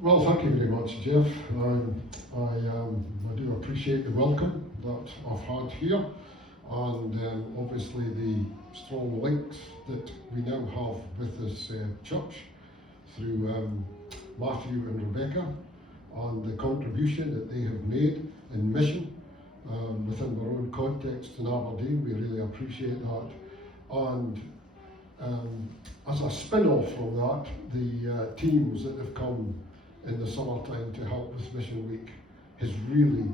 Well, thank you very much, Jeff. I do appreciate the welcome that I've had here, and obviously the strong links that we now have with this church through Matthew and Rebecca, and the contribution that they have made in mission within their own context in Aberdeen. We really appreciate that. And as a spin-off from that, the teams that have come in the summertime to help with Mission Week has really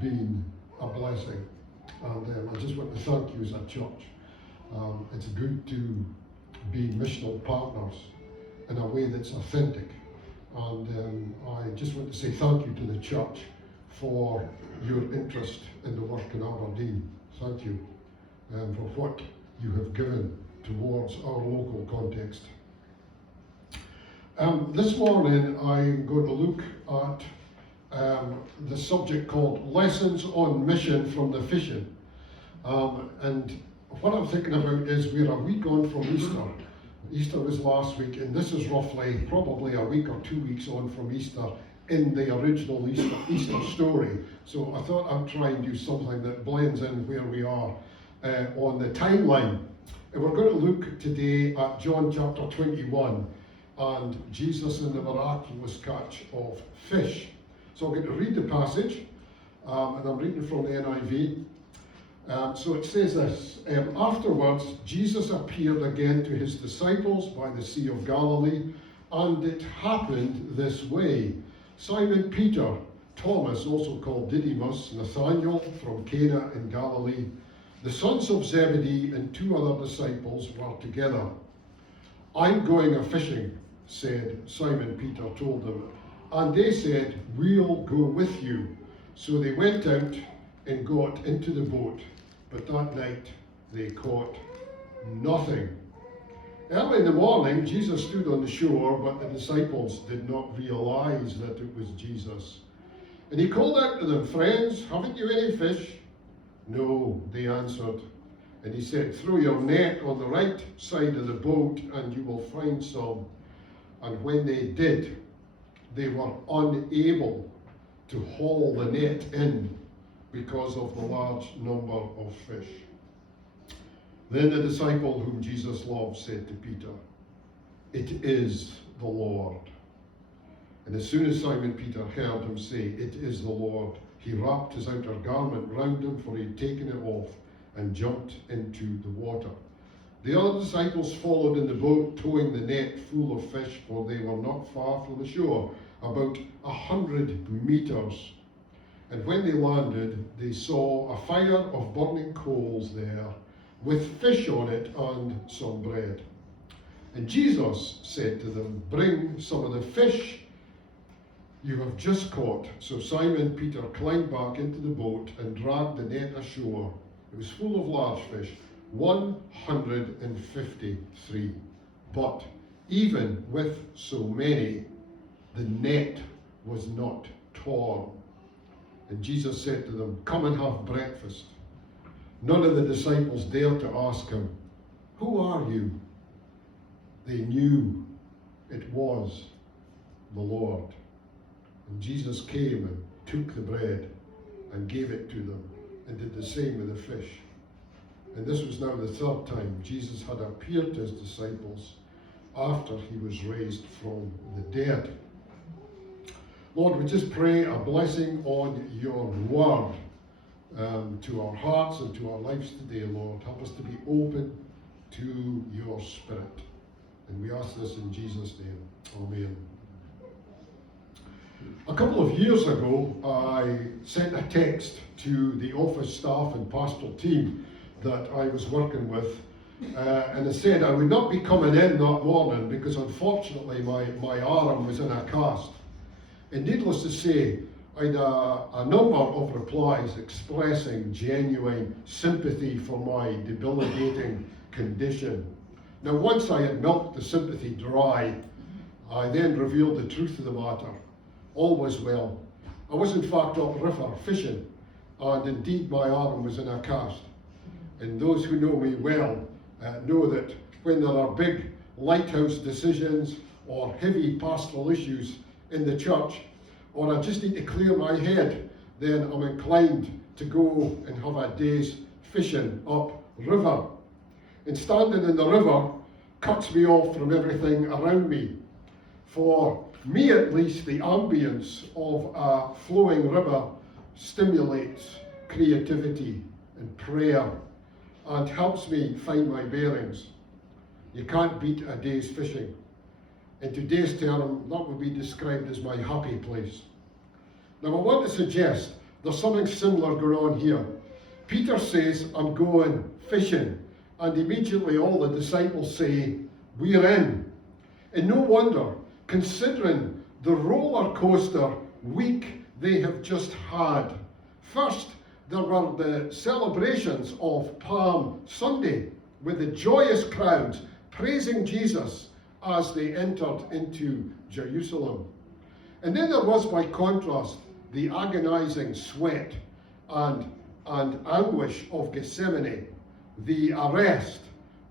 been a blessing. And I just want to thank you as a church. It's good to be missional partners in a way that's authentic. And I just want to say thank you to the church for your interest in the work in Aberdeen. Thank you for what you have given towards our local context. This morning I'm going to look at the subject called Lessons on Mission from the Fishing. And what I'm thinking about is we're a week on from Easter. Easter was last week, and this is roughly probably a week or 2 weeks on from Easter in the original Easter story. So I thought I'd try and do something that blends in where we are on the timeline. And we're going to look today at John chapter 21 and Jesus and the miraculous catch of fish. So I'm going to read the passage, and I'm reading from the NIV. So it says this, afterwards Jesus appeared again to his disciples by the Sea of Galilee, and it happened this way. Simon Peter, Thomas, also called Didymus, Nathanael from Cana in Galilee, the sons of Zebedee, and 2 other disciples were together. I'm going a-fishing, said Simon Peter told them. And they said, we'll go with you. So they went out and got into the boat, but that night they caught nothing. Early in the morning, Jesus stood on the shore, but the disciples did not realize that it was Jesus. And he called out to them, friends, haven't you any fish? No, they answered. And he said, throw your net on the right side of the boat and you will find some. And when they did, they were unable to haul the net in because of the large number of fish. Then the disciple whom Jesus loved said to Peter, it is the Lord. And as soon as Simon Peter heard him say, it is the Lord, he wrapped his outer garment round him, for he had taken it off, and jumped into the water. The other disciples followed in the boat, towing the net full of fish, for they were not far from the shore, about 100 meters. And when they landed, they saw a fire of burning coals there, with fish on it and some bread. And Jesus said to them, bring some of the fish you have just caught. So Simon Peter climbed back into the boat and dragged the net ashore. It was full of large fish, 153. But even with so many, the net was not torn. And Jesus said to them, come and have breakfast. None of the disciples dared to ask him, who are you? They knew it was the Lord. And Jesus came and took the bread and gave it to them, and did the same with the fish. And this was now the 3rd time Jesus had appeared to his disciples after he was raised from the dead. Lord, we just pray a blessing on your word to our hearts and to our lives today, Lord. Help us to be open to your Spirit. And we ask this in Jesus' name. Amen. A couple of years ago, I sent a text to the office staff and pastoral team that I was working with, and I said I would not be coming in that morning because unfortunately my arm was in a cast. And needless to say, I had a number of replies expressing genuine sympathy for my debilitating condition. Now, once I had milked the sympathy dry, I then revealed the truth of the matter. All was well. I was in fact upriver fishing, and indeed my arm was in a cast. And those who know me well know that when there are big lighthouse decisions or heavy pastoral issues in the church, or I just need to clear my head, then I'm inclined to go and have a day's fishing up river. And standing in the river cuts me off from everything around me. For me at least, the ambience of a flowing river stimulates creativity and prayer and helps me find my bearings. You can't beat a day's fishing. In today's term, that would be described as my happy place. Now I want to suggest there's something similar going on here. Peter says, I'm going fishing, and immediately all the disciples say, we're in. And no wonder, considering the roller coaster week they have just had. First, there were the celebrations of Palm Sunday, with the joyous crowds praising Jesus as they entered into Jerusalem. And then there was, by contrast, the agonizing sweat and anguish of Gethsemane, the arrest,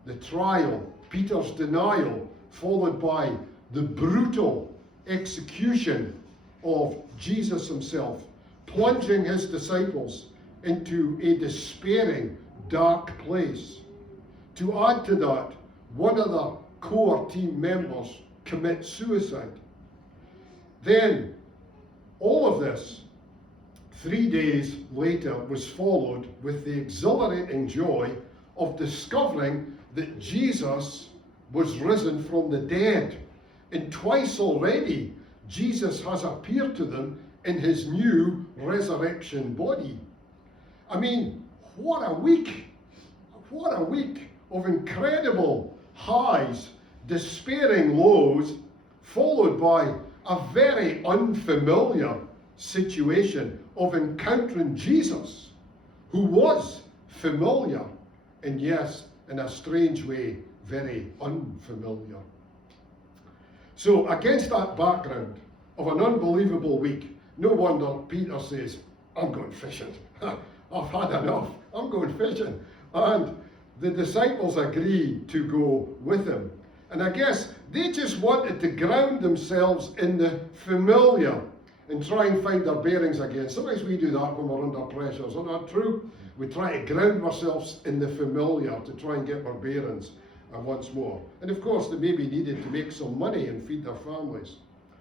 the trial, Peter's denial, followed by the brutal execution of Jesus himself, plunging his disciples into a despairing, dark place. To add to that, one of the core team members commits suicide. Then, all of this, 3 days later, was followed with the exhilarating joy of discovering that Jesus was risen from the dead. And twice already, Jesus has appeared to them in his new resurrection body. I mean, what a week! What a week of incredible highs, despairing lows, followed by a very unfamiliar situation of encountering Jesus, who was familiar, and yes, in a strange way, very unfamiliar. So against that background of an unbelievable week, no wonder Peter says, I'm going fishing. I've had enough. I'm going fishing. And the disciples agreed to go with him. And I guess they just wanted to ground themselves in the familiar and try and find their bearings again. Sometimes we do that when we're under pressure. Isn't that true? We try to ground ourselves in the familiar to try and get our bearings once more. And of course, they maybe needed to make some money and feed their families.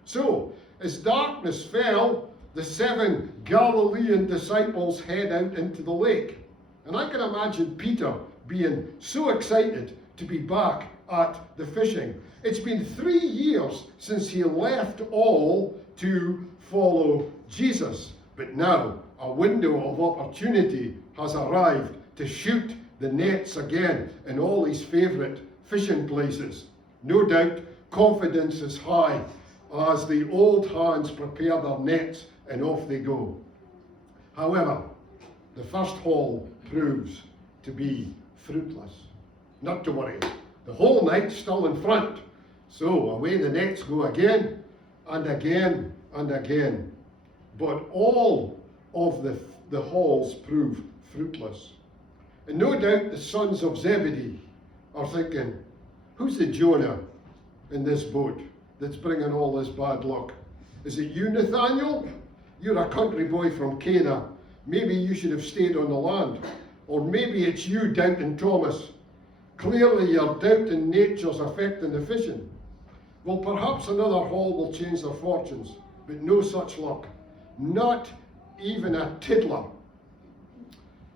So, as darkness fell, the 7 Galilean disciples head out into the lake. And I can imagine Peter being so excited to be back at the fishing. It's been 3 years since he left all to follow Jesus. But now a window of opportunity has arrived to shoot the nets again in all his favourite fishing places. No doubt confidence is high as the old hands prepare their nets and off they go. However, the first haul proves to be fruitless. Not to worry, the whole night's still in front. So away the nets go again and again and again. But all of the hauls prove fruitless. And no doubt the sons of Zebedee are thinking, who's the Jonah in this boat that's bringing all this bad luck? Is it you, Nathaniel? You're a country boy from Cana. Maybe you should have stayed on the land. Or maybe it's you, doubting Thomas. Clearly your doubting nature's affecting the fishing. Well, perhaps another haul will change their fortunes, but no such luck. Not even a tiddler.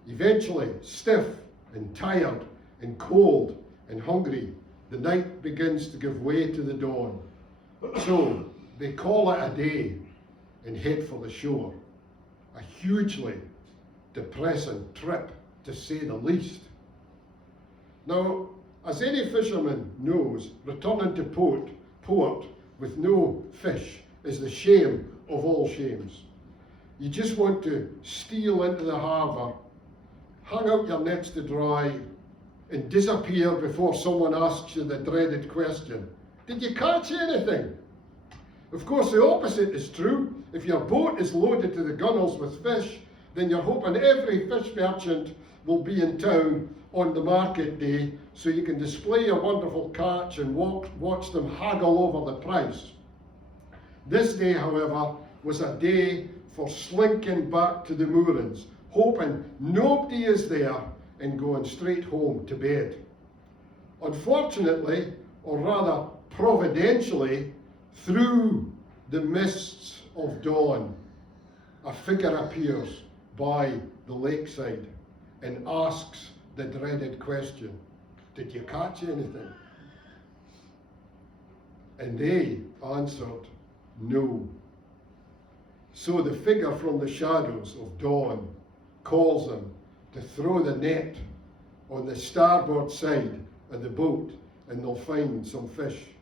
Eventually, stiff and tired and cold and hungry, the night begins to give way to the dawn. So they call it a day and head for the shore. A hugely depressing trip, to say the least. Now, as any fisherman knows, returning to port with no fish is the shame of all shames. You just want to steal into the harbour, hang out your nets to dry, and disappear before someone asks you the dreaded question, did you catch anything? Of course, the opposite is true. If your boat is loaded to the gunnels with fish, then you're hoping every fish merchant will be in town on the market day so you can display your wonderful catch and watch them haggle over the price. This day, however, was a day for slinking back to the moorings, hoping nobody is there and going straight home to bed. Unfortunately, or rather providentially, through the mists of dawn, a figure appears by the lakeside and asks the dreaded question, "Did you catch anything?" And they answered, "No." So the figure from the shadows of dawn calls them to throw the net on the starboard side of the boat, and they'll find some fish.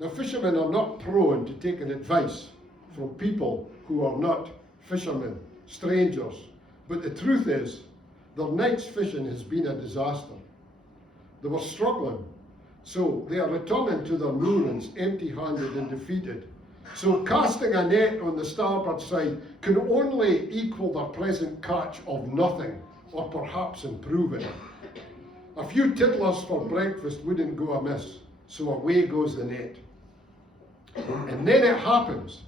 Now, fishermen are not prone to taking advice from people who are not fishermen, strangers. But the truth is, their night's fishing has been a disaster. They were struggling, so they are returning to their moorings empty-handed and defeated. So casting a net on the starboard side can only equal their present catch of nothing, or perhaps improve it. A few tiddlers for breakfast wouldn't go amiss, so away goes the net. And then it happens,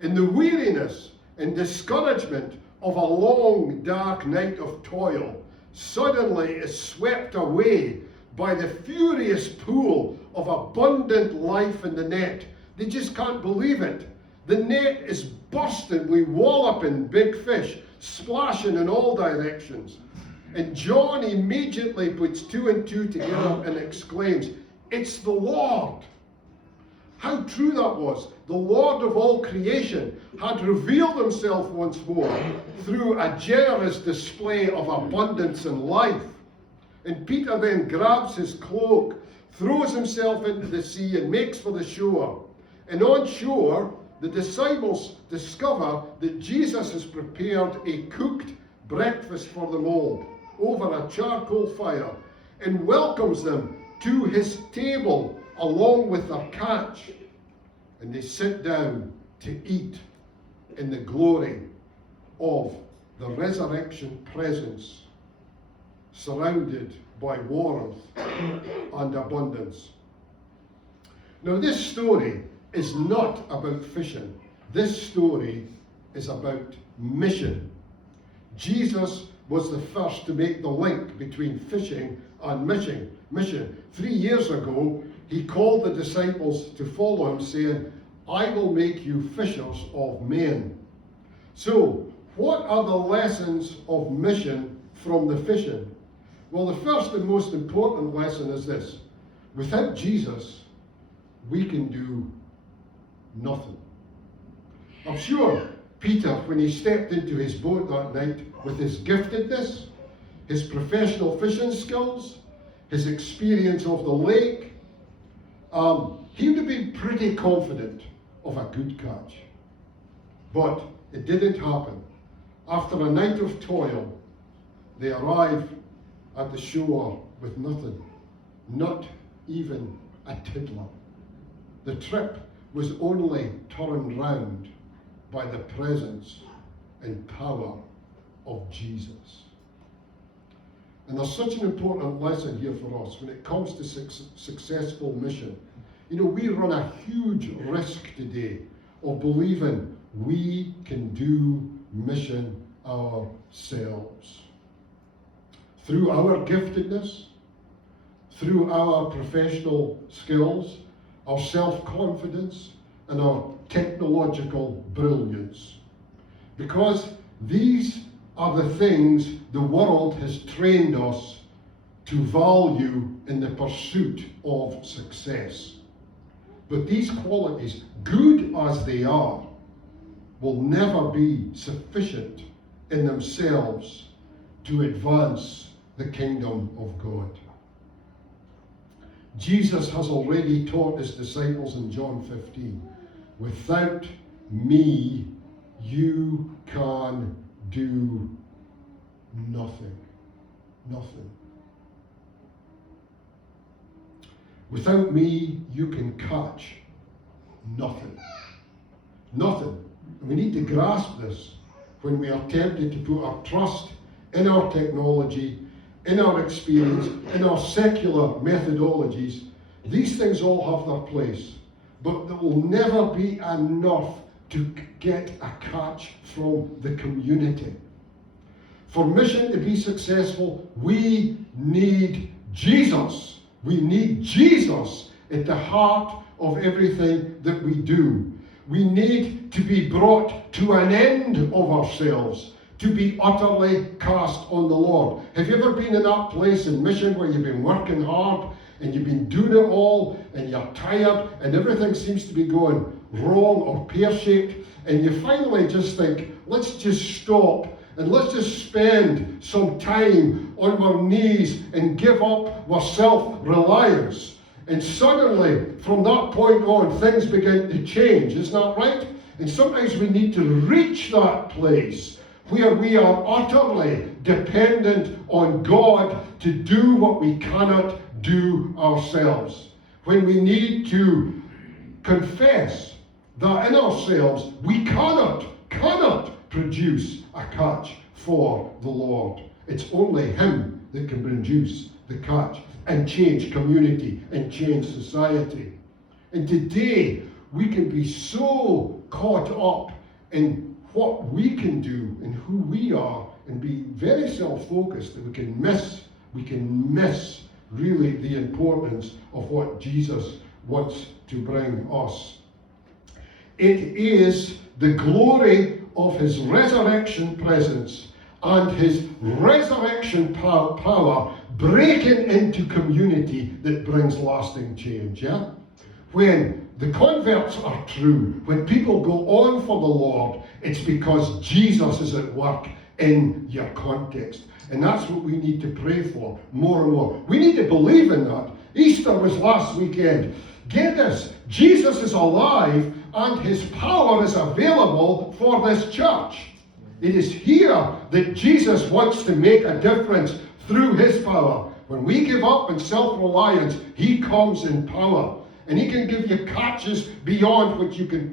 in the weariness and discouragement of a long, dark night of toil, suddenly is swept away by the furious pool of abundant life in the net. They just can't believe it. The net is bursting with walloping big fish, splashing in all directions. And John immediately puts two and two together and exclaims, "It's the Lord." How true that was. The Lord of all creation had revealed himself once more through a generous display of abundance and life. And Peter then grabs his cloak, throws himself into the sea and makes for the shore. And on shore, the disciples discover that Jesus has prepared a cooked breakfast for them all over a charcoal fire and welcomes them to his table along with their catch. And they sit down to eat in the glory of the resurrection presence, surrounded by warmth and abundance. Now, this story is not about fishing. This story is about mission. Jesus was the first to make the link between fishing and mission. 3 years ago, he called the disciples to follow him, saying, "I will make you fishers of men." So, what are the lessons of mission from the fishing? Well, the first and most important lesson is this: without Jesus, we can do nothing. I'm sure Peter, when he stepped into his boat that night with his giftedness, his professional fishing skills, his experience of the lake, he would have been pretty confident of a good catch. But it didn't happen. After a night of toil, they arrived at the shore with nothing, not even a tiddler. The trip was only turned round by the presence and power of Jesus. And there's such an important lesson here for us when it comes to successful mission. You know, we run a huge risk today of believing we can do mission ourselves. Through our giftedness, through our professional skills, our self-confidence, and our technological brilliance. Because these are the things the world has trained us to value in the pursuit of success. But these qualities, good as they are, will never be sufficient in themselves to advance the kingdom of God. Jesus has already taught his disciples in John 15, "Without me, you can do nothing." Nothing. Without me, you can catch nothing. Nothing. And we need to grasp this when we are tempted to put our trust in our technology, in our experience, in our secular methodologies, these things all have their place. But there will never be enough to get a catch from the community. For mission to be successful, we need Jesus. We need Jesus at the heart of everything that we do. We need to be brought to an end of ourselves, to be utterly cast on the Lord. Have you ever been in that place in mission where you've been working hard and you've been doing it all and you're tired and everything seems to be going wrong or pear-shaped, and you finally just think, let's just stop and let's just spend some time on our knees and give up our self-reliance. And suddenly, from that point on, things begin to change. Isn't that right? And sometimes we need to reach that place where we are utterly dependent on God to do what we cannot do ourselves. When we need to confess that in ourselves we cannot produce a catch for the Lord. It's only Him that can produce the catch and change community and change society. And today we can be so caught up in what we can do and who we are and be very self-focused that we can miss really the importance of what Jesus wants to bring us. It is the glory of His resurrection presence and His resurrection power breaking into community that brings lasting change. Yeah? When the converts are true, when people go on for the Lord, it's because Jesus is at work in your context. And that's what we need to pray for more and more. We need to believe in that. Easter was last weekend. Get this, Jesus is alive and His power is available for this church. It is here that Jesus wants to make a difference through His power. When we give up in self-reliance, He comes in power. And He can give you catches beyond what you can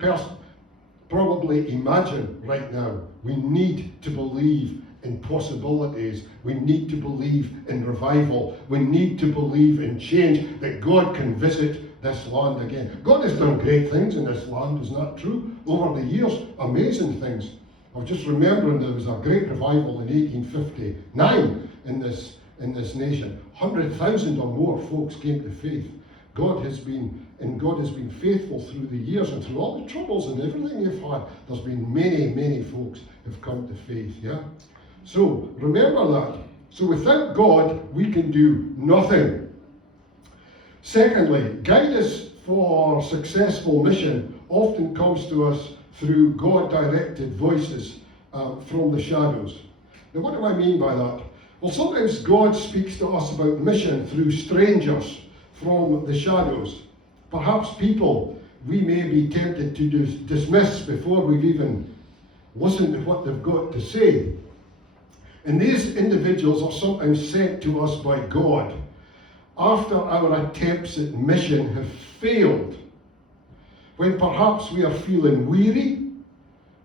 probably imagine right now. We need to believe in possibilities. We need to believe in revival. We need to believe in change, that God can visit this land again. God has done great things in this land, isn't that true? Over the years, amazing things. I was just remembering there was a great revival in 1859 in this nation. 100,000 or more folks came to faith. God has been faithful through the years, and through all the troubles and everything you've had, there's been many folks who've come to faith, yeah? So, remember that. So without God, we can do nothing. Secondly, guidance for successful mission often comes to us through God-directed voices from the shadows. Now, what do I mean by that? Well, sometimes God speaks to us about mission through strangers from the shadows. Perhaps people we may be tempted to dismiss before we've even listened to what they've got to say. And these individuals are sometimes sent to us by God after our attempts at mission have failed, when perhaps we are feeling weary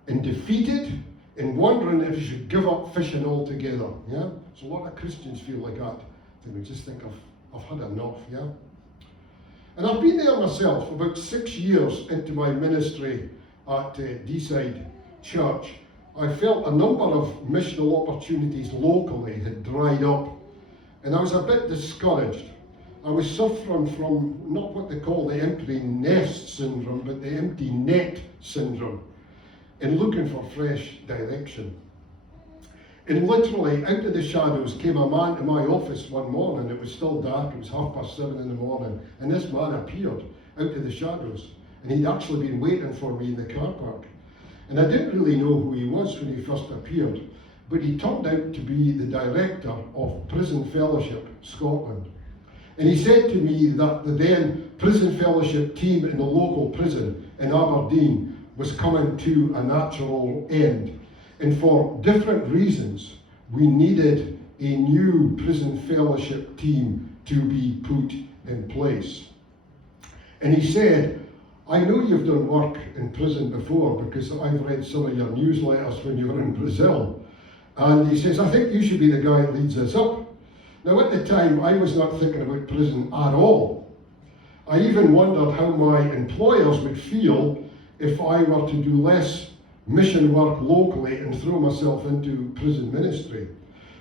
and defeated and wondering if we should give up fishing altogether. Yeah? So a lot of Christians feel like that. They just think I've had enough. Yeah? And I've been there myself. About 6 years into my ministry at Deeside Church, I felt a number of missional opportunities locally had dried up, and I was a bit discouraged. I was suffering from not what they call the empty nest syndrome, but the empty net syndrome, and looking for fresh direction. And literally, out of the shadows came a man to my office one morning. It was still dark, it was 7:30 in the morning, and this man appeared out of the shadows. And he'd actually been waiting for me in the car park. And I didn't really know who he was when he first appeared, but he turned out to be the director of Prison Fellowship Scotland. And he said to me that the then Prison Fellowship team in the local prison in Aberdeen was coming to a natural end. And for different reasons, we needed a new Prison Fellowship team to be put in place. And he said, I know you've done work in prison before because I've read some of your newsletters when you were in Brazil. And he says, I think you should be the guy that leads us up. Now at the time, I was not thinking about prison at all. I even wondered how my employers would feel if I were to do less mission work locally and throw myself into prison ministry.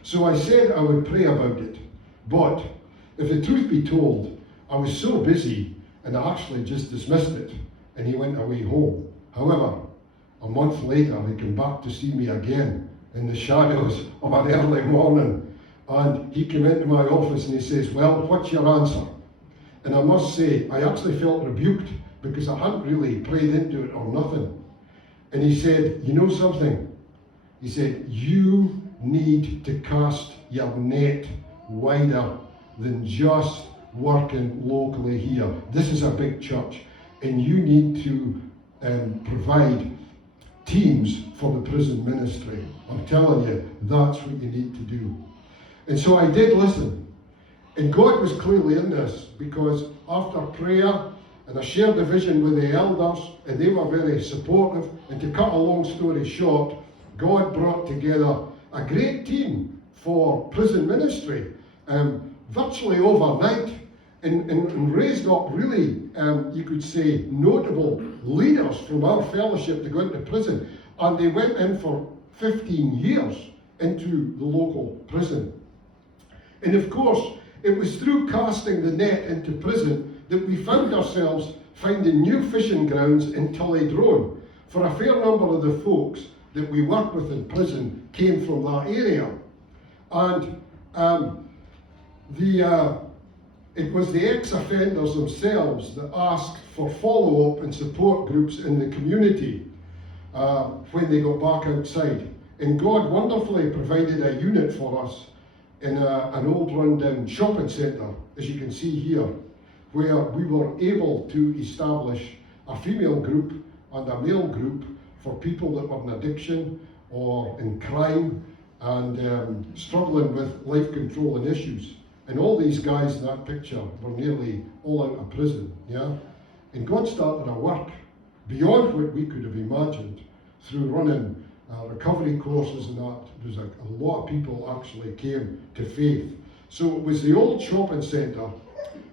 So I said I would pray about it. But if the truth be told, I was so busy and I actually just dismissed it, and he went away home. However, a month later he came back to see me again in the shadows of an early morning, and he came into my office and he says, "Well, what's your answer?" And I must say, I actually felt rebuked because I hadn't really prayed into it or nothing. And he said, "You know something?" He said, "You need to cast your net wider than just working locally here. This is a big church, and you need to provide teams for the prison ministry. I'm telling you, that's what you need to do." And so I did listen. And God was clearly in this, because after prayer, and I shared the vision with the elders, and they were very supportive. And to cut a long story short, God brought together a great team for prison ministry, virtually overnight, and raised up really, you could say, notable leaders from our fellowship to go into prison. And they went in for 15 years into the local prison. And of course, it was through casting the net into prison that we found ourselves finding new fishing grounds in Tully-Drone. For a fair number of the folks that we work with in prison came from that area. And it was the ex-offenders themselves that asked for follow-up and support groups in the community when they got back outside. And God wonderfully provided a unit for us in an old run-down shopping centre, as you can see here, where we were able to establish a female group and a male group for people that were in addiction or in crime and struggling with life-controlling issues. And all these guys in that picture were nearly all out of prison, yeah? And God started a work beyond what we could have imagined through running recovery courses and that. There's a lot of people actually came to faith. So it was the old shopping centre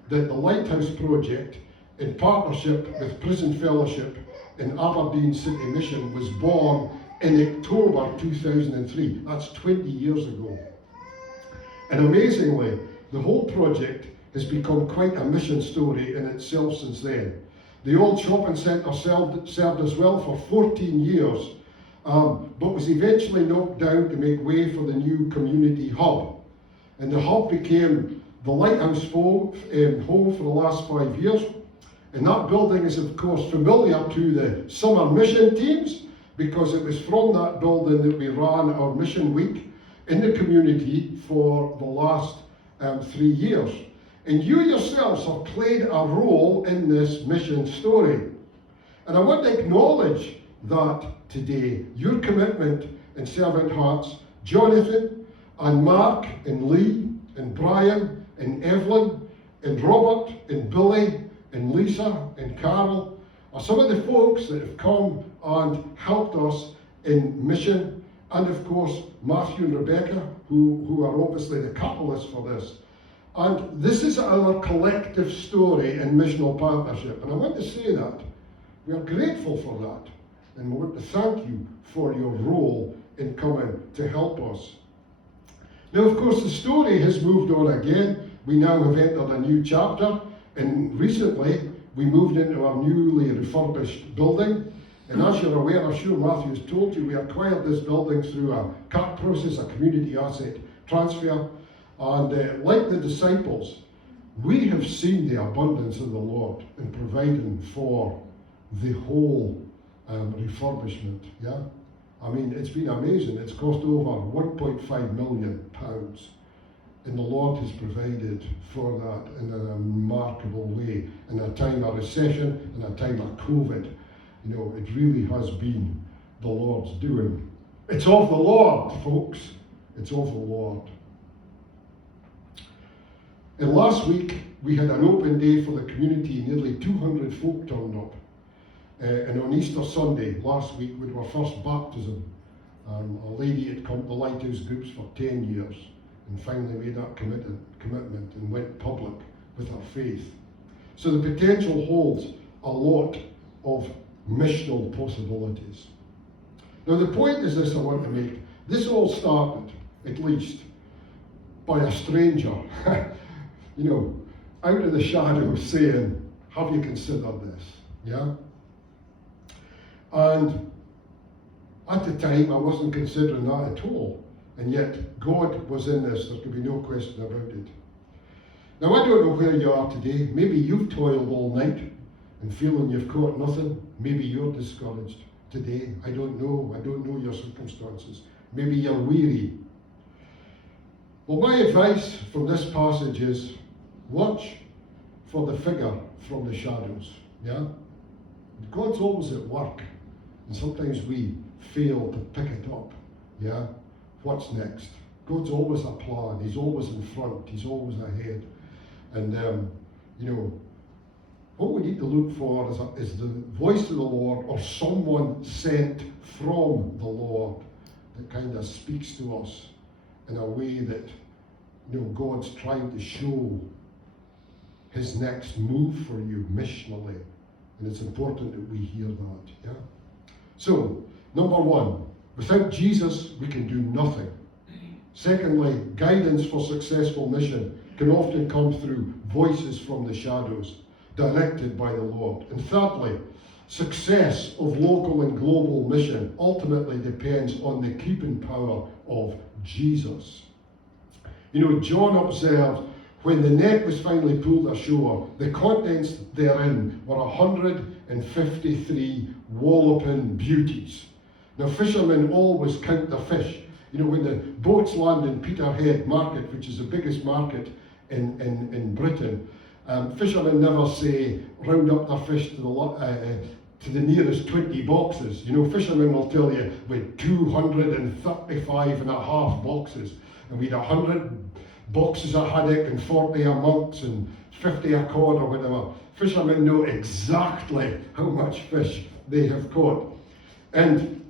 that the Lighthouse Project, in partnership with Prison Fellowship in Aberdeen City Mission, was born in October 2003. That's 20 years ago. And amazingly, the whole project has become quite a mission story in itself since then. The old shopping centre served us well for 14 years, but was eventually knocked down to make way for the new community hub. And the hub became the Lighthouse home for the last 5 years. And that building is of course familiar to the summer mission teams, because it was from that building that we ran our mission week in the community for the last 3 years. And you yourselves have played a role in this mission story. And I want to acknowledge that today, your commitment and servant hearts, Jonathan and Mark and Lee and Brian and Evelyn and Robert and Billy and Lisa and Carol are some of the folks that have come and helped us in mission. And of course, Matthew and Rebecca, who are obviously the catalysts for this. And this is our collective story in missional partnership. And I want to say that we are grateful for that. And we want to thank you for your role in coming to help us. Now, of course, the story has moved on again. We now have entered a new chapter. And recently, we moved into our newly refurbished building. And as you're aware, I'm sure Matthew has told you, we acquired this building through a CAT process, a community asset transfer. And like the disciples, we have seen the abundance of the Lord in providing for the whole refurbishment, yeah? I mean, it's been amazing. It's cost over £1.5 million. And the Lord has provided for that in a remarkable way. In a time of recession, in a time of COVID, you know, it really has been the Lord's doing. It's of the Lord, folks. It's of the Lord. And last week, we had an open day for the community. Nearly 200 folk turned up. And on Easter Sunday, last week, with our first baptism, a lady had come to Lighthouse groups for 10 years. and finally made that commitment and went public with her faith. So the potential holds a lot of missional possibilities. Now the point is this I want to make. This all started, at least, by a stranger, out of the shadow saying, have you considered this? Yeah? And at the time I wasn't considering that at all. And yet God was in this, there could be no question about it. Now I don't know where you are today. Maybe you've toiled all night and feeling you've caught nothing. Maybe you're discouraged today. I don't know. I don't know your circumstances. Maybe you're weary. Well, my advice from this passage is watch for the figure from the shadows. Yeah? God's always at work. And sometimes we fail to pick it up. Yeah? What's next? God's always a plan. He's always in front. He's always ahead. And, what we need to look for is the voice of the Lord, or someone sent from the Lord that kind of speaks to us in a way that, God's trying to show his next move for you missionally. And it's important that we hear that. Yeah? So, number one, without Jesus, we can do nothing. Secondly, guidance for successful mission can often come through voices from the shadows, directed by the Lord. And thirdly, success of local and global mission ultimately depends on the keeping power of Jesus. John observed when the net was finally pulled ashore, the contents therein were 153 walloping beauties. Now, fishermen always count their fish. When the boats land in Peterhead Market, which is the biggest market in Britain, fishermen never say round up their fish to the nearest 20 boxes. Fishermen will tell you with 235 and a half boxes, and we had 100 boxes a haddock and 40 a monks and 50 a cod or whatever. Fishermen know exactly how much fish they have caught. And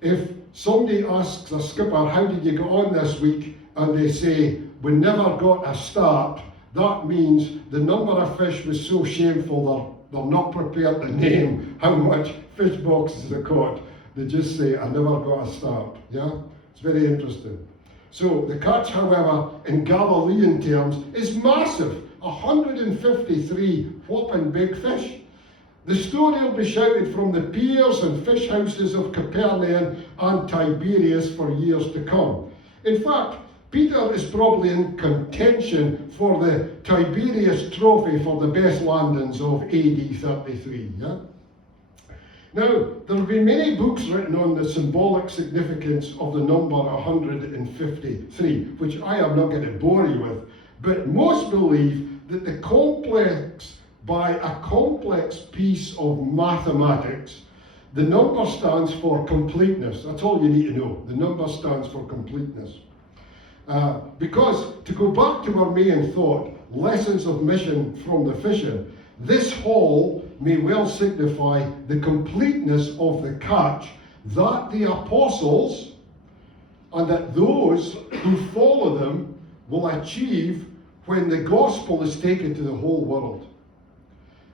if somebody asks a skipper, how did you get on this week? And they say, we never got a start. That means the number of fish was so shameful they're not prepared to name how much fish boxes they caught. They just say, I never got a start. Yeah? It's very interesting. So the catch, however, in Galilean terms, is massive. 153 whopping big fish. The story will be shouted from the piers and fish houses of Capernaum and Tiberias for years to come. In fact, Peter is probably in contention for the Tiberias trophy for the best landings of AD 33. Yeah? Now, there have been many books written on the symbolic significance of the number 153, which I am not going to bore you with, but most believe that by a complex piece of mathematics, the number stands for completeness. That's all you need to know. The number stands for completeness. Because, to go back to our main thought, lessons of mission from the fishing, this haul may well signify the completeness of the catch that the apostles and that those who follow them will achieve when the gospel is taken to the whole world.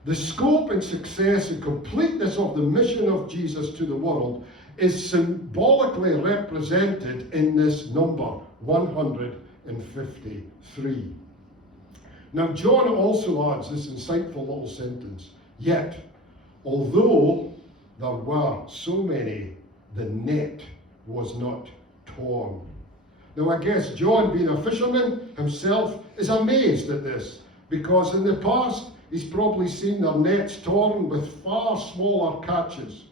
The scope and success and completeness of the mission of Jesus to the world is symbolically represented in this number, 153. Now, John also adds this insightful little sentence, yet, although there were so many, the net was not torn. Now, I guess John, being a fisherman himself, is amazed at this, because in the past, he's probably seen their nets torn with far smaller catches.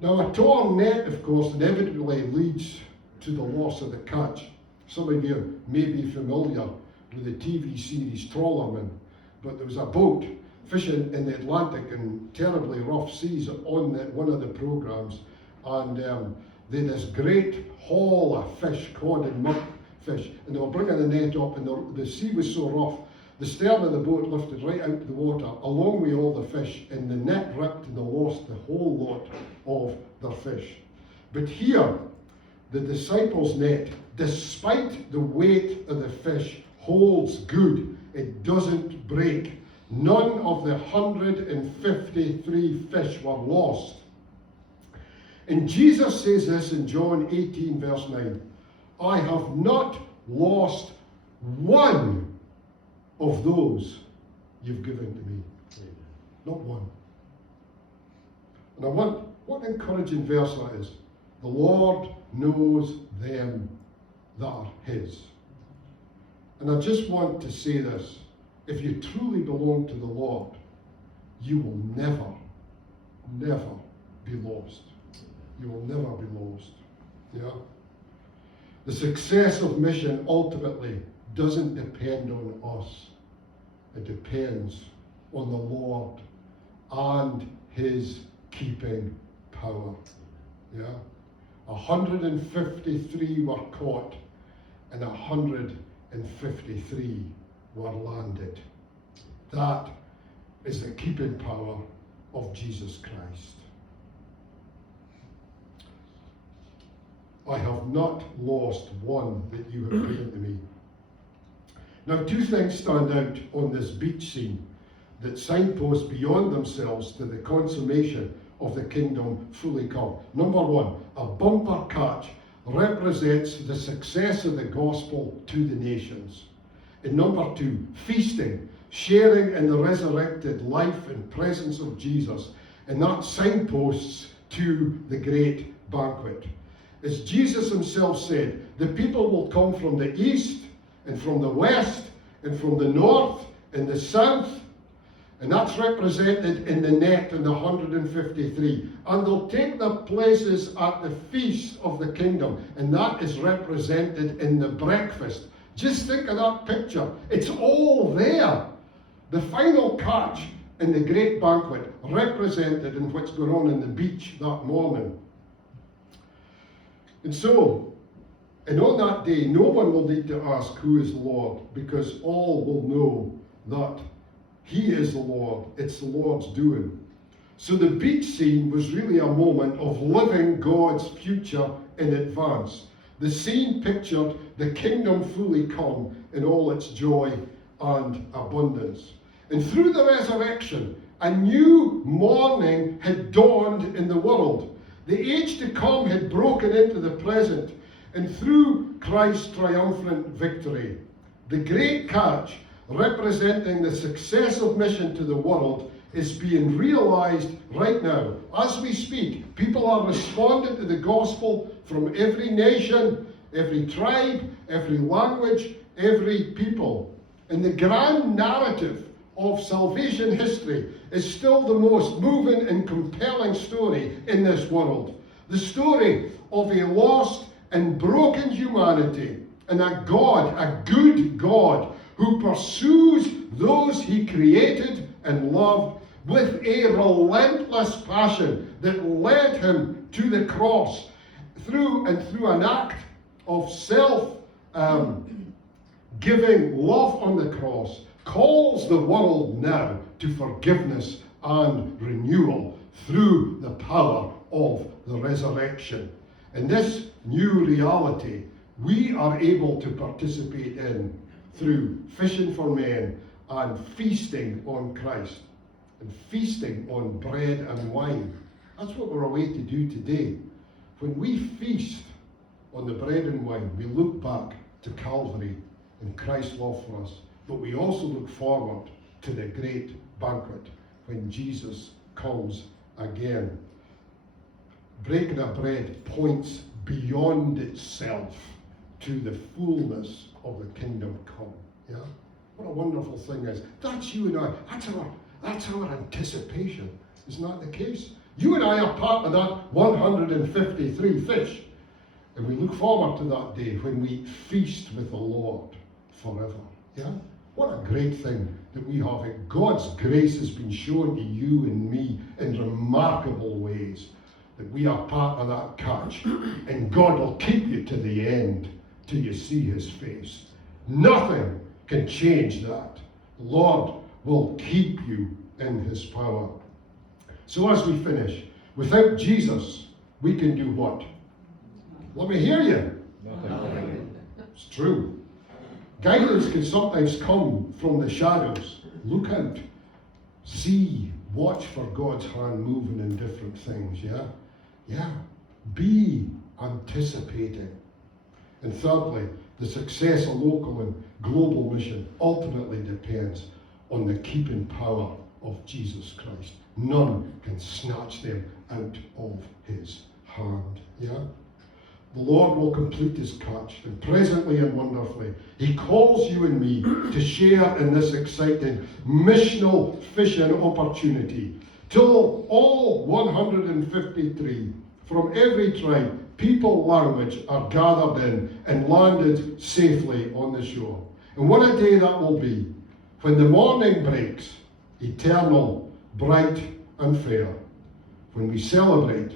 Now, a torn net, of course, inevitably leads to the loss of the catch. Some of you may be familiar with the TV series Trawlerman, but there was a boat fishing in the Atlantic in terribly rough seas on one of the programs, and they had this great haul of fish, cod and mudfish, and they were bringing the net up, and the sea was so rough, the stern of the boat lifted right out of the water, along with all the fish, and the net ripped and they lost the whole lot of their fish. But here, the disciples' net, despite the weight of the fish, holds good. It doesn't break. None of the 153 fish were lost. And Jesus says this in John 18, verse 9. I have not lost one of those you've given to me. Not one. And what an encouraging verse that is. The Lord knows them that are his. And I just want to say this. If you truly belong to the Lord, you will never, never be lost. You will never be lost. Yeah? The success of mission ultimately doesn't depend on us. It depends on the Lord and his keeping power. Yeah? 153 were caught and 153 were landed. That is the keeping power of Jesus Christ. I have not lost one that you have given to me. Now, two things stand out on this beach scene that signpost beyond themselves to the consummation of the kingdom fully come. Number one, a bumper catch represents the success of the gospel to the nations. And number two, feasting, sharing in the resurrected life and presence of Jesus. And that signposts to the great banquet. As Jesus himself said, the people will come from the east and from the west and from the north and the south. And that's represented in the net in the 153. And they'll take their places at the feast of the kingdom. And that is represented in the breakfast. Just think of that picture. It's all there. The final catch in the great banquet represented in what's going on in the beach that morning. And so, and on that day, no one will need to ask who is Lord, because all will know that he is the Lord. It's the Lord's doing. So the beach scene was really a moment of living God's future in advance. The scene pictured the kingdom fully come in all its joy and abundance. And through the resurrection, a new morning had dawned in the world. The age to come had broken into the present, and through Christ's triumphant victory, the great catch, representing the success of mission to the world, is being realized right now. As we speak, people are responding to the gospel from every nation, every tribe, every language, every people. And the grand narrative of salvation history is still the most moving and compelling story in this world. The story of a lost and broken humanity and a God, a good God, who pursues those he created and loved with a relentless passion that led him to the cross through an act of self-giving love on the cross, calls the world now to forgiveness and renewal through the power of the resurrection. And this new reality we are able to participate in through fishing for men and feasting on Christ and feasting on bread and wine. That's what we're away to do today. When we feast on the bread and wine, we look back to Calvary and Christ's love for us. But we also look forward to the great banquet when Jesus comes again. Breaking of bread points beyond itself to the fullness of the kingdom come. Yeah? What a wonderful thing is. That's you and I. That's our anticipation. Isn't that the case? You and I are part of that 153 fish. And we look forward to that day when we feast with the Lord forever. Yeah? What a great thing that we have it. God's grace has been shown to you and me in remarkable ways, that we are part of that catch. And God will keep you to the end till you see his face. Nothing can change that. The Lord will keep you in his power. So as we finish, without Jesus, we can do what? Let me hear you. It's true. Guidance can sometimes come from the shadows. Look out. See, watch for God's hand moving in different things, yeah? Yeah. Be anticipating. And thirdly, the success of local and global mission ultimately depends on the keeping power of Jesus Christ. None can snatch them out of his hand, yeah? The Lord will complete his catch, and presently and wonderfully, he calls you and me to share in this exciting missional fishing opportunity. Till all 153 from every tribe, people, language are gathered in and landed safely on the shore. And what a day that will be, when the morning breaks, eternal, bright and fair, when we celebrate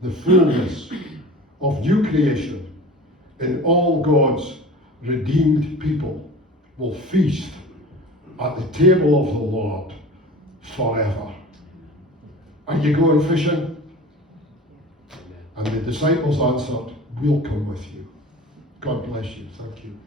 the fullness of new creation, and all God's redeemed people will feast at the table of the Lord forever. Are you going fishing? And the disciples answered, we'll come with you. God bless you. Thank you.